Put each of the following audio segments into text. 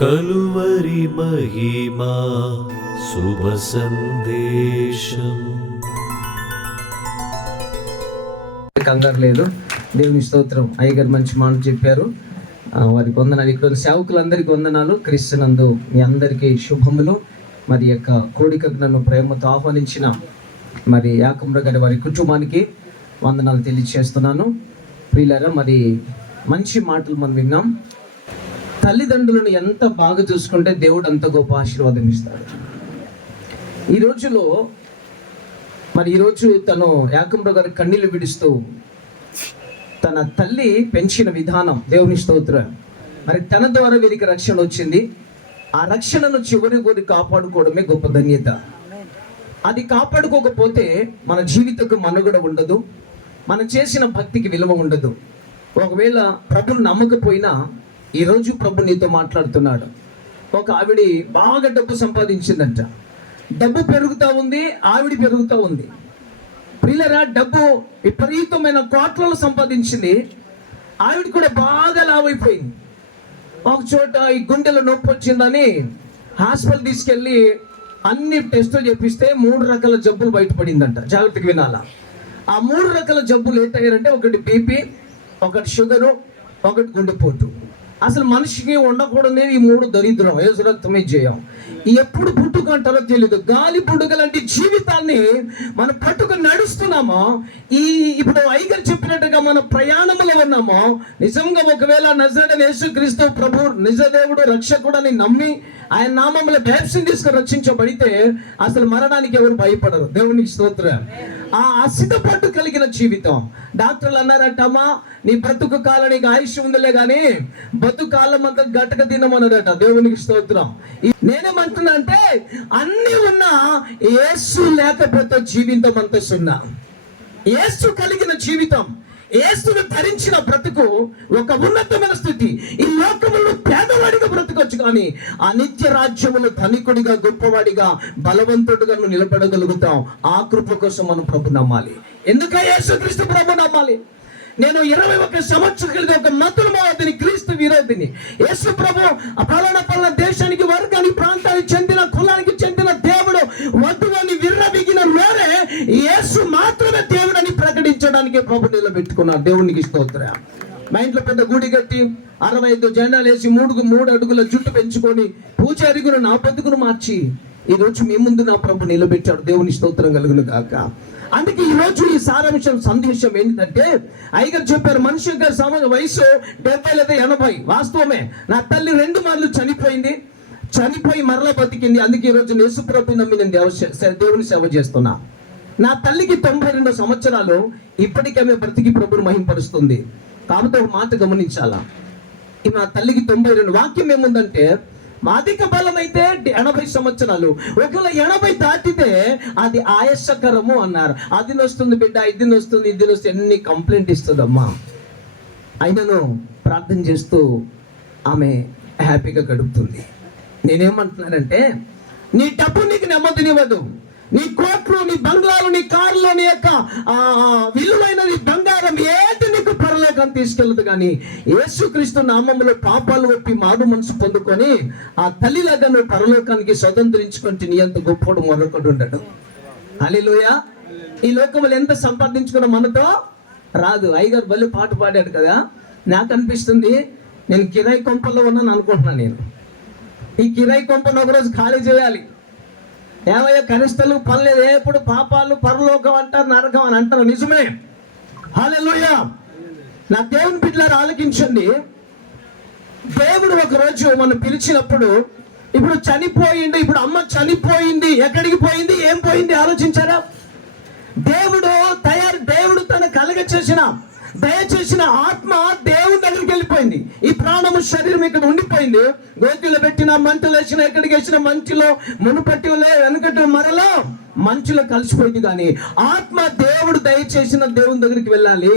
కలువరి మహిమా శుభ సందేశం. కంగారు లేదు. దేవుని స్తోత్రం. అయ్యగారు మంచి మాట చెప్పారు. వారికి వందనాలు. ఇక్కడ సేవకులందరికీ వందనాలు. క్రీస్తునందు మీ అందరికీ శుభములు. మరి యొక్క కోడికకు నన్ను ప్రేమతో ఆహ్వానించిన మరి యాకమ్ర గారి వారి కుటుంబానికి వందనాలు తెలియజేస్తున్నాను. ప్రియులారా, మరి మంచి మాటలు మనం విన్నాం. తల్లిదండ్రులను ఎంత బాగా చూసుకుంటే దేవుడు అంత గొప్ప ఆశీర్వాదం ఇస్తాడు. ఈరోజు తను యాకమ్ర గారి కన్నీళ్లు విడుస్తూ తన తల్లి పెంచిన విధానం, దేవుని స్తోత్రం. మరి తన ద్వారా వీరికి రక్షణ వచ్చింది. ఆ రక్షణను చివరి కాపాడుకోవడమే గొప్ప ధన్యత. అది కాపాడుకోకపోతే మన జీవితకు మనుగడ ఉండదు, మనం చేసిన భక్తికి విలువ ఉండదు. ఒకవేళ ప్రభుని నమ్మకపోయినా ఈరోజు ప్రభు నీతో మాట్లాడుతున్నాడు. ఒక ఆవిడ బాగా డబ్బు సంపాదించిందంట. డబ్బు పెరుగుతూ ఉంది, ఆవిడ పెరుగుతూ ఉంది. ప్రియులరా, డబ్బు విపరీతమైన కోట్లలో సంపాదించింది. ఆవిడ కూడా బాగా లావైపోయింది. ఒక చోట ఈ గుండెలో నొప్పి వచ్చిందని హాస్పిటల్ తీసుకెళ్ళి అన్ని టెస్టులు చేపిస్తే 3 రకాల జబ్బులు బయటపడిందంట. జాగ్రత్తగా వినాలా. ఆ 3 రకాల జబ్బులు ఏంటయ్యారంటే, ఒకటి బీపీ, ఒకటి షుగరు, ఒకటి గుండెపోటు. అసలు మనిషికి ఉండకూడదు ఈ 3 దరిద్రం. ఏసురక్తమే చేయం. ఎప్పుడు పుట్టుకంటారో తెలియదు. గాలి పుట్టుకలాంటి జీవితాన్ని మనం పట్టుకు నడుస్తున్నామో, ఇప్పుడు అయ్యగారు చెప్పినట్టుగా మన ప్రయాణంలో ఉన్నామో, నిజంగా ఒకవేళ నజరేయుడైన యేసుక్రీస్తు ప్రభు నిజ దేవుడు రక్షకుడని నమ్మి ఆయన నామములో బ్యాప్టిజం తీసుకొని రక్షించబడితే అసలు మరణానికి ఎవరు భయపడరు. దేవునికి స్తోత్రం. ఆ సిద్ధపాటు కలిగిన జీవితం. డాక్టర్లు అన్నారటమ్మా, నీ బ్రతుకు కాలం నీకు ఆయుష్ ఉందిలే కానీ బతుకు కాలం అంతా గట్టక తినమన్నారట. దేవునికి స్తోత్రం. నేనేమంటున్నా అంటే, అన్ని ఉన్నా యేసు లేకపోతే జీవితం అంతా సున్నా. యేసు కలిగిన జీవితం, యేసును ధరించిన బ్రతుకు ఒక ఉన్నతమైన స్థితి. ఈ లోకములో పేదవాడిగా బ్రతకొచ్చు, కానీ ఆ నిత్య రాజ్యములో ధనికుడిగా, గొప్పవాడిగా, బలవంతుడిగా నువ్వు నిలబడగలుగుతాం. ఆ కృప కోసం మనం ప్రభు నమ్మాలి. ఎందుక యేసుక్రీస్తు ప్రభు నమ్మాలి? నేను 21 సంవత్సరాలు ఒక మతుల మావతిని, క్రీస్తు విరోధిని. యేసు ప్రభు పలానా దేశానికి, వర్గానికి, ప్రాంతానికి చెందిన, కులానికి చెందిన దేవుడు వద్దు అని విర్రబిగిన నోరే యేసు మాత్రమే దేవుడని ప్రకటించడానికి ప్రభు నిలబెట్టుకున్నాడు. దేవునికి స్తోత్రం. మా ఇంట్లో పెద్ద గుడి కట్టి 65 జెండాలు వేసి 3 అడుగుల జుట్టు పెంచుకొని పూజారిగురు నా బతుకును మార్చి ఈరోజు మీ ముందు నా ప్రభు నిలబెట్టాడు. దేవుని స్తోత్రం కలుగును గాక. అందుకే ఈరోజు ఈ సారాంశం సందేశం ఏంటంటే, అయ్యగారు చెప్పారు, మనిషి యొక్క వయసు 70 లేదా 80. వాస్తవమే. నా తల్లి 2 మార్లు చనిపోయి మరలా బతికింది. అందుకే ఈరోజు యేసు ప్రభు నమ్మి నేను దేవుని సేవ చేస్తున్నా. నా తల్లికి 92 సంవత్సరాలు. ఇప్పటికే ఆమె బ్రతికి ప్రభుని మహింపరుస్తుంది. కాబట్టి ఒక మాట గమనించాలా. నా తల్లికి 92. వాక్యం ఏముందంటే, అధిక బలం అయితే 80 సంవత్సరాలు. ఒకవేళ 80 దాటితే అది ఆయాసకరము అన్నారు. అది వస్తుంది బిడ్డ, ఇది వస్తుంది, ఎన్ని కంప్లైంట్ ఇస్తుందమ్మా. అయినను ప్రార్థన చేస్తూ ఆమె హ్యాపీగా గడుపుతుంది. నేనేమంటున్నానంటే, నీ డబ్బు నీకు నెమ్మదినివ్వదు. నీ కోట్లు, నీ బంగ్లాలు, నీ కార్లు, నీ యొక్క విలువైన నీ బంగారం ఏది నీకు పరలోకం తీసుకెళ్ళదు. కానీ యేసుక్రీస్తు నామములో పాపాలు ఒప్పి మారు మనసు పొందుకొని ఆ తల్లిలాగా నువ్వు పరలోకానికి స్వతంత్రించుకుంటే నీ అంత గొప్పడు మరొకడు ఉండడు. హల్లెలూయా. ఈ లోకములు ఎంత సంపాదించుకున్న మనతో రాదు. అయ్యగారు బల్లి పాట పాడాడు కదా. నాకు అనిపిస్తుంది, నేను కిరాయి కొంపల్లో ఉన్నాను అనుకుంటున్నాను. నేను ఈ కిరాయి కొంపను ఒకరోజు ఖాళీ చేయాలి. ఏమయ్యా, కనిష్టలు పర్లేదు, ఎప్పుడు పాపాలు, పరలోకం అంటారు, నరకం అని అంటారు. నిజమే. హల్లెలూయా. నా దేవుని బిడ్డలారా ఆలకించండి. దేవుడు ఒకరోజు మనం పిలిచినప్పుడు, ఇప్పుడు చనిపోయింది, ఇప్పుడు అమ్మ చనిపోయింది, ఎక్కడికి పోయింది, ఏం పోయింది ఆలోచించారా? దేవుడు తన దయచేసిన ఆత్మ దేవుని దగ్గరికి వెళ్ళిపోయింది. ఈ ప్రాణము, శరీరం ఇక్కడ ఉండిపోయింది. గోతిలో పెట్టిన, మంటలు వేసిన, ఎక్కడికి వేసిన మంచులో మునుపట్టి వెనుకటి మరలో మంచులో కలిసిపోయింది. కానీ ఆత్మ దేవుడు దయచేసిన దేవుని దగ్గరికి వెళ్ళాలి.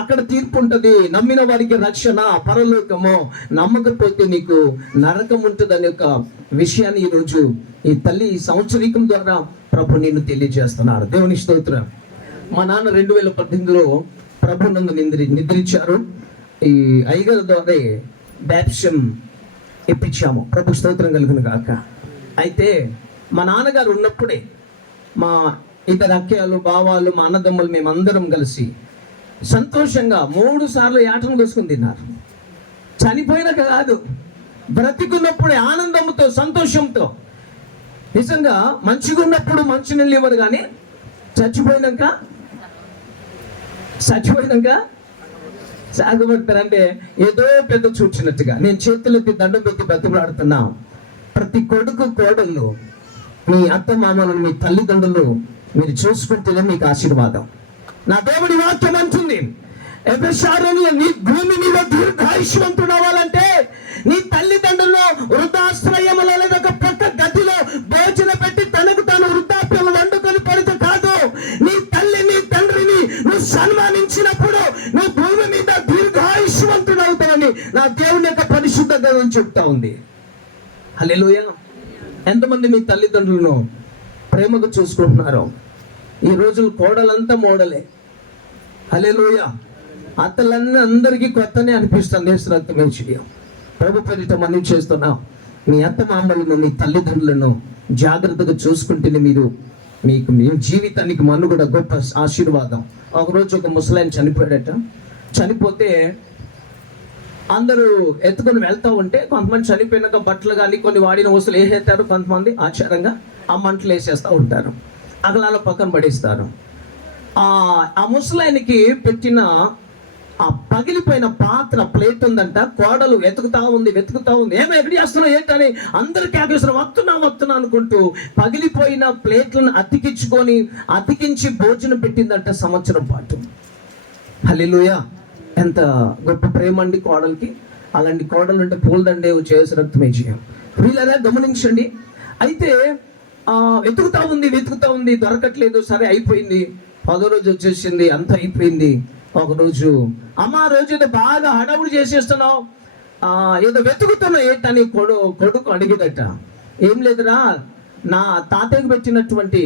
అక్కడ తీర్పు ఉంటుంది. నమ్మిన వారికి రక్షణ, పరలోకము. నమ్మకపోతే నీకు నరకం ఉంటుంది అనే ఒక విషయాన్ని ఈరోజు ఈ తల్లి సంవత్సరీకం ద్వారా ప్రభు నిన్ను తెలియజేస్తున్నారు. దేవుని స్తోత్రం. మా నాన్న 2018లో ప్రభు నందు నిద్రించారు. ఈ అయ్యగారి ద్వారా బ్యాప్టిజం ఇప్పించాము. ప్రభు స్తోత్రం కలుగును గాక. అయితే మా నాన్నగారు ఉన్నప్పుడే మా ఇద్దరు అక్కలు బావాలు మా అన్నదమ్ములు మేమందరం కలిసి సంతోషంగా 3 సార్లు యాటను కోసుకుని తిన్నారు. చనిపోయినాక కాదు, బ్రతికున్నప్పుడే ఆనందంతో సంతోషంతో. నిజంగా మంచిగా ఉన్నప్పుడు మంచినీళ్ళు ఇవ్వరు, కానీ చచ్చిపోయినాక సాగుపడతారంటే ఏదో పెద్ద చూచినట్టుగా. నేను చేతులకి దండం పెట్టి బ్రతిమలాడుతున్నా. ప్రతి కొడుకు కోడళ్ళు మీ అత్త మామలను మీ తల్లిదండ్రులు మీరు చూసుకుంటేనే మీకు ఆశీర్వాదం. నా దేవుడి వాక్యం అంటుంది, ఎఫెసీయుల నీ భూమి మీద దీర్ఘాయుష్మంతుడు అవ్వాలంటే నీ తల్లిదండ్రులు వృద్ధాశ్రయములో లేదా ఒక పక్క గదిలో భోజన పెట్టి తనకు తాను వృద్ధాప్యం వండుకొని పడితే కాదు, నీ తల్లి నీ తండ్రిని నువ్వు సన్మానించినప్పుడు నువ్వు భూమి మీద దీర్ఘాయుష్మంతుడు అవుతావని నా దేవుని యొక్క పరిశుద్ధ గ్రంథం చెప్తా ఉంది. హల్లెలూయా. ఎంతమంది మీ తల్లిదండ్రులను ప్రేమగా చూసుకుంటున్నారు? ఈ రోజులు కోడలంతా మోడలే. హల్లెలూయా. అత్తలన్నీ అందరికీ కొత్తనే అనిపిస్తుంది. రక్తమేషియం ప్రభు పేరిట మనం చేస్తున్నాం. మీ అత్త మామలను మీ తల్లిదండ్రులను జాగ్రత్తగా చూసుకుంటేనే మీకు మీ జీవితానికి మనుగడ గొప్ప ఆశీర్వాదం. ఒకరోజు ఒక ముసలాయన చనిపోయాడట. చనిపోతే అందరూ ఎత్తుకొని వెళ్తూ ఉంటే కొంతమంది చనిపోయినాక బట్టలు కానీ కొన్ని వాడిన వస్తువులు వేసేస్తారు. కొంతమంది ఆచారంగా ఆ మంటలు వేసేస్తూ ఉంటారు, అగలాల పక్కన పడేస్తారు. ఆ ముసలాయనికి పెట్టిన ఆ పగిలిపోయిన పాత్ర ప్లేట్ ఉందంట. కోడలు వెతుకుతా ఉంది. ఏమో ఎక్కడ చేస్తున్నావు ఏంటని అందరు కేకేస్తున్నారు. వస్తున్నా అనుకుంటూ పగిలిపోయిన ప్లేట్లను అతికించి భోజనం పెట్టిందంట సంవత్సరం పాటు. హల్లెలూయా. ఎంత గొప్ప ప్రేమ అండి కోడలికి. అలాంటి కోడలు అంటే పూలదండే చేసి రక్తమేషియం. వీళ్ళదా గమనించండి. అయితే వెతుకుతా ఉంది, దొరకట్లేదు. సరే అయిపోయింది. 10వ రోజు వచ్చేసింది, అంత అయిపోయింది. ఒకరోజు అమ్మ, ఆ రోజు ఏదో బాగా హడావుడి చేసేస్తున్నావు, ఏదో వెతుకుతున్నావు ఏంటని కొడుకు అడిగేదట. ఏం లేదురా, నా తాతయ్యకు పెట్టినటువంటి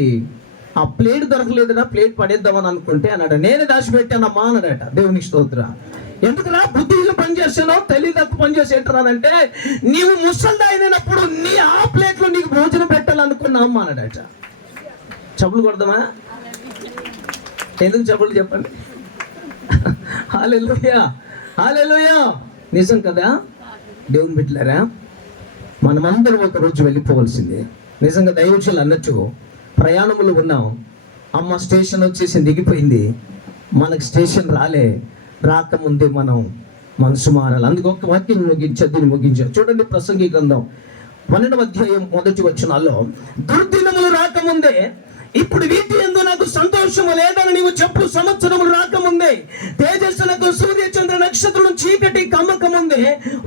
ఆ ప్లేట్ దొరకలేదురా, ప్లేట్ పడేద్దామని అనుకుంటే అన్నాడు. నేనే దాచిపెట్టానమ్మా అన్నాడట. దేవునికి స్తోత్రం. ఎందుకురా బుద్ధిగా పనిచేస్తున్నావు, తెలియదక్కు పనిచేసి ఏంటరానంటే నీవు ముసల్దాయినప్పుడు నీ ఆ ప్లేట్లో నీకు భోజనం పెట్టాలనుకున్నా అమ్మ అన్నాడట. చెప్పులు కొడదామా? ఎందుకు చెప్పులు చెప్పండి. హల్లెలూయా. నిజం కదా దేవుని బిడ్డలారా, మనమందరం ఒక రోజు వెళ్ళిపోవలసిందే. నిజంగా దైవజనులు అన్నట్టు ప్రయాణములు ఉన్నాం. అమ్మ స్టేషన్ వచ్చేసి దిగిపోయింది, మనకు స్టేషన్ రాకముందే మనం మనసు మారాలి. అందుకు ఒక వాక్యం ముగించారు. చూడండి, ప్రసంగి గ్రంథం 12వ అధ్యాయం 1వ వచనాల్లో, దుర్దినములు రాకముందే ఇప్పుడు వీటి యందు నాకు సంతోషము లేదని నీవు చెప్పు. సంవత్సరములు రాకముందే, తేజస్సులకు సూర్య చంద్ర నక్షత్రం చీకటి కమ్మకముందే,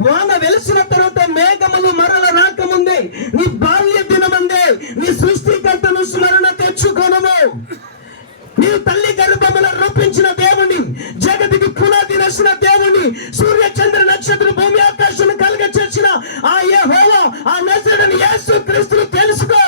వాన వెలిసిన తర్వాత మేఘములు మరల రాకముందే, నీ బాల్య దినమందే నీ సృష్టికర్తను స్మరణ తెచ్చుకొనుము. నీవు తల్లి గర్భములో రూపించిన దేవుని, జగతికి పునాది వేసిన దేవుని, సూర్య చంద్ర నక్షత్ర భూమి ఆకాశం కలుగ చేసిన ఆ యెహోవా, ఆ నజరేయుడైన యేసు క్రీస్తును తెలుసుకో.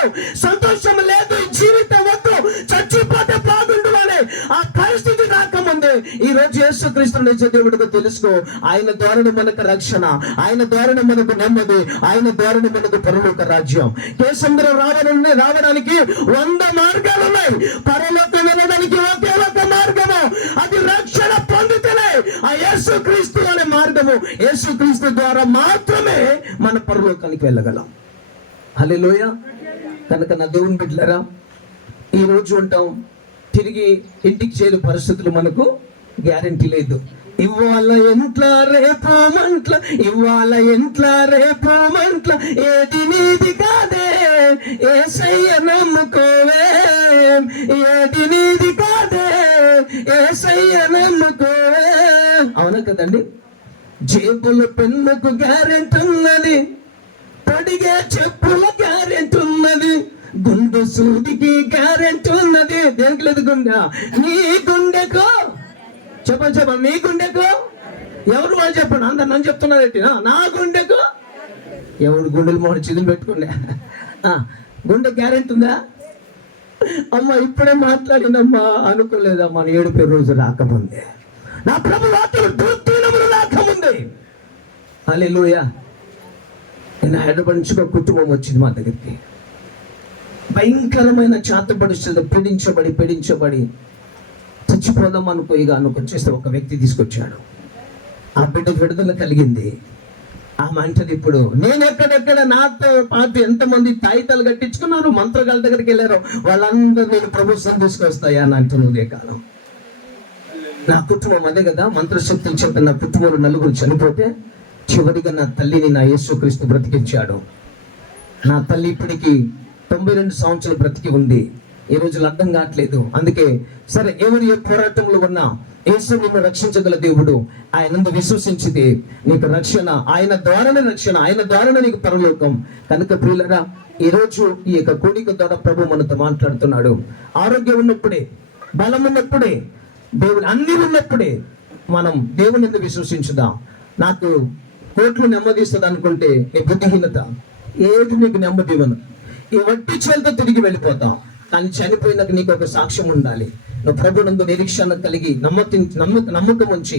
సంతోషం లేదు, జీవితం వద్దు, చచ్చిపోతే బాగుండు అనే ఆ పరిస్థితి రాకముందే ఈ రోజు యేసు క్రీస్తు నిజ దేవుడిగా తెలుసుకో. ఆయన ద్వారానే మనకు రక్షణ, ఆయన ద్వారానే మనకు నెమ్మది, ఆయన ద్వారానే మనకు పరలోక రాజ్యం. కేసముద్రం రావడానికి 100 మార్గాలు ఉన్నాయి. పరలోకం వెళ్ళడానికి ఒకే ఒక మార్గము, అది రక్షణ పొందితేనే ఆ యేసు క్రీస్తు అనే మార్గము. యేసు క్రీస్తు ద్వారా మాత్రమే మన పరలోకానికి వెళ్ళగలం. హల్లెలూయా. కనుక నా దేవుని బిడ్డలారా, ఈ రోజు ఉంటాం, తిరిగి ఇంటికి చేరే పరిస్థితులు మనకు గ్యారెంటీ లేదు. ఇవాళ ఎంట్లా రేపు మంట్ల ఏది నీది కాదే, యేసయ్య నమ్ముకోవే. ఏది నీది కాదే, యేసయ్య నమ్ముకోవే. అవునా కదండి? జేబుల పెన్నుకు గ్యారెంటీ ఉన్నది, తొడిగే చెప్పుల గ్యారెంటీ ఉన్నది, గుండె సూదికి గ్యారెంటీ ఉన్నది. దేనికి లేదు గుండె? నీ గుండెకు చెప్పండి, నీ గుండెకు ఎవరు వాళ్ళు చెప్పండి. అందరు నన్ను చెప్తున్నారు. నా గుండెకు ఎవరు గుండెలు మోడి చిదులు పెట్టుకుండే గుండె గ్యారెంటీ ఉందా? అమ్మ ఇప్పుడే మాట్లాడినమ్మా, అనుకోలేదమ్మా. 7 రోజు రాకముందే నా ప్రభు వాక్యం దుర్దినములు రాకముందే. హల్లెలూయా. నేను హైదరాబాద్ నుంచి ఒక కుటుంబం వచ్చింది మా దగ్గరికి. భయంకరమైన చేతబడుస్తుంది, పీడించబడి చచ్చిపోదాం అనుకొచ్చేస్తే ఒక వ్యక్తి తీసుకొచ్చాడు. ఆ బిడ్డ విడుదల కలిగింది. ఆమె అంటది, ఇప్పుడు నేను ఎక్కడెక్కడ నాతో పాటు ఎంతమంది తాయితాలు కట్టించుకున్నారు, మంత్రగాళ్ళ దగ్గరికి వెళ్ళారో వాళ్ళందరూ నేను ప్రభుత్వం తీసుకొస్తాయా అని అంటున్నదే కాలం. నా కుటుంబం అదే కదా, మంత్రశక్తులు చెప్పిన నా కుటుంబంలో 4 చనిపోతే చివరిగా నా తల్లిని నా యేసుక్రీస్తు బ్రతికించాడు. నా తల్లి ఇప్పటికి 92 సంవత్సరాలు బ్రతికి ఉంది. ఈ రోజులు అర్థం కావట్లేదు. అందుకే సరే, ఎవరు ఏ పోరాటంలో ఉన్నా యేసు నిన్ను రక్షించగల దేవుడు. ఆయనందు విశ్వసించితే నీకు రక్షణ, ఆయన ద్వారానే రక్షణ, ఆయన ద్వారానే నీకు పరలోకం. కనుక ప్రియులరా, ఈ రోజు ఈ యొక్క కోడిక ద్వారా ప్రభు మనతో మాట్లాడుతున్నాడు. ఆరోగ్యం ఉన్నప్పుడే, బలం ఉన్నప్పుడే, దేవుడు అన్ని ఉన్నప్పుడే మనం దేవుని ఎందుకు విశ్వసించుదాం. నాకు కోట్లు నెమ్మదిస్తుంది అనుకుంటే ఈ బుద్ధిహీనత, ఏది నీకు నెమ్మది ఇవ్వను. ఈ వట్టి చేలతో తిరిగి వెళ్ళిపోతాం. కానీ చనిపోయినాక నీకు ఒక సాక్ష్యం ఉండాలి. నువ్వు ప్రభునందు నిరీక్షణ కలిగి నమ్మకం ఉంచి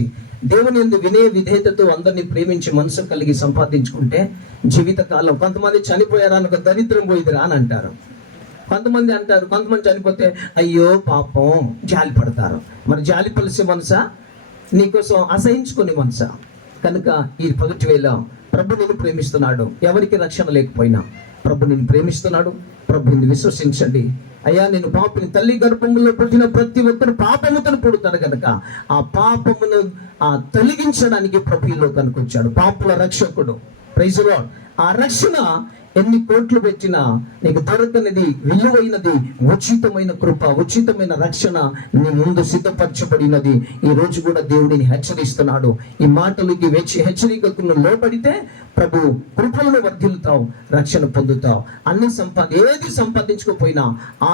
దేవుని యందు వినయ విధేయతతో అందరినీ ప్రేమించి మనసు కలిగి సంపాదించుకుంటే జీవితకాలం. కొంతమంది చనిపోయారా అని, ఒక దరిద్రం పోయిదిరా అని అంటారు. కొంతమంది చనిపోతే అయ్యో పాపం జాలి పడతారు. మరి జాలి పలిసే మనసా, నీకోసం అసహించుకునే మనసా? కనుక ఈ పగటి వేళ ప్రభు నిన్ను ప్రేమిస్తున్నాడు. ఎవరికి రక్షణ లేకపోయినా ప్రభు నిన్ను ప్రేమిస్తున్నాడు. ప్రభుని విశ్వసించండి. అయ్యా, నేను పాపని, తల్లి గర్భంలో పుట్టిన ప్రతి ఒక్కరు పాపముతో పుడతారు కనుక ఆ పాపమును తొలగించడానికి ప్రభు ఈ లోకానికి వచ్చాడు. పాపుల రక్షకుడు. Praise the Lord. ఆ రక్షణ ఎన్ని కోట్లు పెట్టినా నీకు దొరకనిది, విలువైనది, ఉచితమైన కృప, ఉచితమైన రక్షణ నీ ముందు సిద్ధపరచబడినది. ఈ రోజు కూడా దేవుడిని హెచ్చరిస్తున్నాడు. ఈ మాటలకి హెచ్చరికకు లోబడితే ప్రభు కృపలను వర్ధిల్లుతావు, రక్షణ పొందుతావు. ఏది సంపాదించుకోపోయినా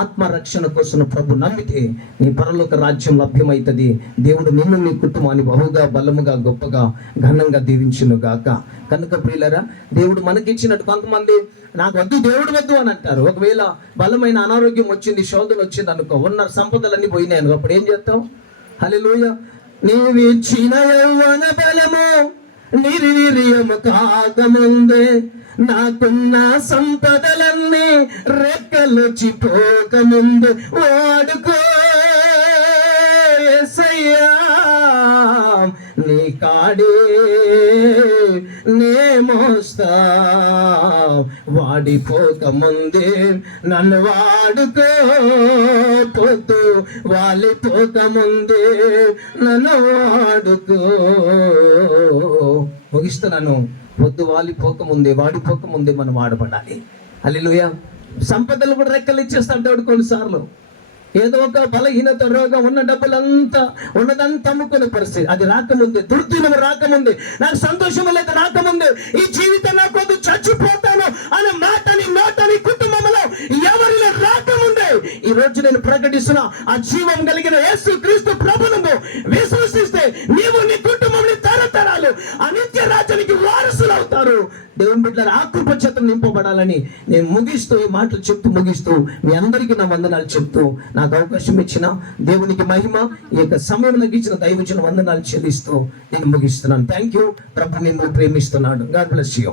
ఆత్మరక్షణ కోసం ప్రభు నమ్మితే నీ పరలోక రాజ్యం లభ్యమవుతుంది. దేవుడు నిన్ను, నీ కుటుంబాన్ని బహుగా, బలముగా, గొప్పగా, ఘనంగా దీవించును గాక. కనుక ప్రియులరా, దేవుడు మనకిచ్చినట్టు, కొంతమంది నాకు వద్దు, దేవుడు వద్దు అని అంటారు. ఒకవేళ బలమైన అనారోగ్యం వచ్చింది, శోధన వచ్చింది అనుకో, ఉన్న సంపదలన్నీ పోయినాయి అనుకో, అప్పుడు ఏం చేస్తావు? హల్లెలూయా. నీవిచ్చిన యౌవన బలము నిర్వీర్యము కాకముందే, నాకున్న సంపదలన్నీ రెక్కలొచ్చిపోకముందు వాడుకో యేసయ్యా, నీ కాడే నే మోస్తా, వాడిపోకముందే నన్ను వాడుకో, పొద్దు వాలిపోకముందే నన్ను వాడుకో. ముగిస్తున్నాను. పొద్దు వాలిపోకముందే, వాడిపోకముందే మనం వాడబడాలి. హల్లెలూయా. సంపదలు కూడా రెక్కలు ఇచ్చేస్తాడు దేవుడు కొన్నిసార్లు. ఏదో ఒక బలహీనత, రోగం, ఉన్న డబ్బులంతా ఉన్నదంతా అమ్ముకునే పరిస్థితి. అది రాకముందే, దుర్దినం రాకముందే, నాకు సంతోషం లేదు రాకముందే, ఈ జీవితం నాకు వద్దు, చచ్చిపోతాను అనే మాటని నోటని కుటుంబంలో ఎవరిలో రాకముందే ఈ రోజు నేను ప్రకటిస్తున్నా, ఆ జీవం కలిగిన యేసు క్రీస్తు ప్రభువును విశ్వసిస్తే నీవు, నీ కుటుంబం, నీ తరతరాలు ఆ నిత్య రాజ్యానికి వారసులు అవుతారు. దేవుని బిడ్డల ఆకృప చేత నింపబడాలని నేను ముగిస్తూ, ఈ మాటలు చెప్తూ ముగిస్తూ, మీ అందరికీ నా వందనాలు చెప్తూ, నాకు అవకాశం ఇచ్చిన దేవునికి మహిమ, ఈ యొక్క సమయం నాకు ఇచ్చిన దైవజన వందనాలు చెల్లిస్తూ నేను ముగిస్తున్నాను. Thank you. ప్రభు నిన్ను ప్రేమిస్తున్నాడు. God bless you.